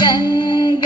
Ganga